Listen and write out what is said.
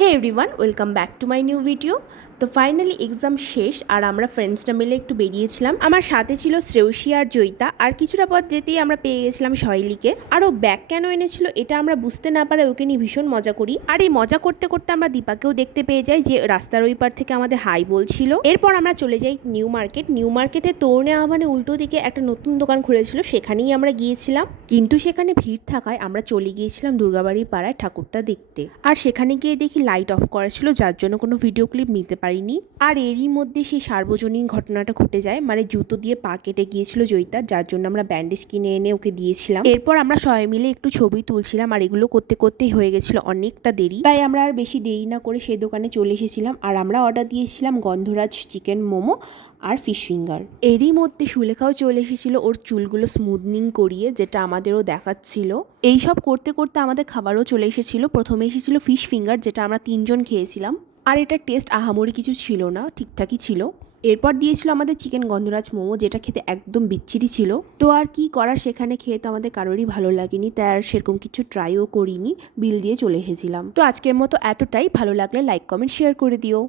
Hey everyone, welcome back to my new video. তো finally exam শেষ আর আমরা ফ্রেন্ডসরা মিলে একটু বেরিয়েছিলাম। আমার সাথে ছিল শ্রেয়সী আর জয়িতা, আর কিছুটা পথ যেতেই আমরা পেয়ে গেছিলাম শৈলীকে। আর ও ব্যাগ কেন এনেছিল এটা আমরা বুঝতে না পারে ওকে নিয়ে ভীষণ মজা করি। আর এই মজা করতে করতে আমরা দীপাকেও দেখতে পেয়ে যাই, যে রাস্তার ওই পার থেকে আমাদের হাই বলছিল। এরপর আমরা চলে যাই নিউ মার্কেটে তরুণে আহ্বানে উল্টো দিকে একটা নতুন দোকান খুলেছিল, সেখানেই আমরা গিয়েছিলাম। কিন্তু সেখানে ভিড় থাকায় আমরা চলে গিয়েছিলাম দুর্গাবাড়ির পাড়ায় ঠাকুরটা দেখতে। আর সেখানে গিয়ে দেখি লাইট অফ করা ছিল, যার জন্য কোনো ভিডিও ক্লিপ নিতে পারিনি। আর এরই মধ্যে সেই সার্বজনীন ঘটনাটা ঘটে যায়, মানে জুতো দিয়ে পা কেটে গিয়েছিল জয়িতার, যার জন্য আমরা ব্যান্ডেজ কিনে এনে ওকে দিয়েছিলাম। এরপর আমরা সবাই মিলে একটু ছবি তুলছিলাম, আর এগুলো করতে করতেই হয়ে গেছিল অনেকটা দেরি। তাই আমরা আর বেশি দেরি না করে সেই দোকানে চলে এসেছিলাম। আর আমরা অর্ডার দিয়েছিলাম গন্ধরাজ চিকেন মোমো আর ফিশ ফিঙ্গার। এরই মধ্যে সুলেখাও চলে এসেছিল ওর চুলগুলো স্মুথনিং করিয়ে, যেটা আমাদেরও দেখাচ্ছিল। এইসব করতে করতে আমাদের খাবারও চলে এসেছিল। প্রথমে এসেছিল ফিশ ফিঙ্গার, যেটা আমরা 3 জন খেয়েছিলাম। আর এটা টেস্ট আহামরি কিছু ছিল না, ঠিকঠাকই ছিল। এরপর দিয়েছিল আমাদের চিকেন গন্ধরাজ মোমো, যেটা খেতে একদম বিচ্ছিরি ছিল। তো আর কি করার, সেখানে খেয়ে তো আমাদের কারোরই ভালো লাগেনি, তাই আর সেরকম কিছু ট্রাইও করিনি, বিল দিয়ে চলে এসেছিলাম। তো আজকের মতো এতটাই। ভালো লাগলে লাইক কমেন্ট শেয়ার করে দিও।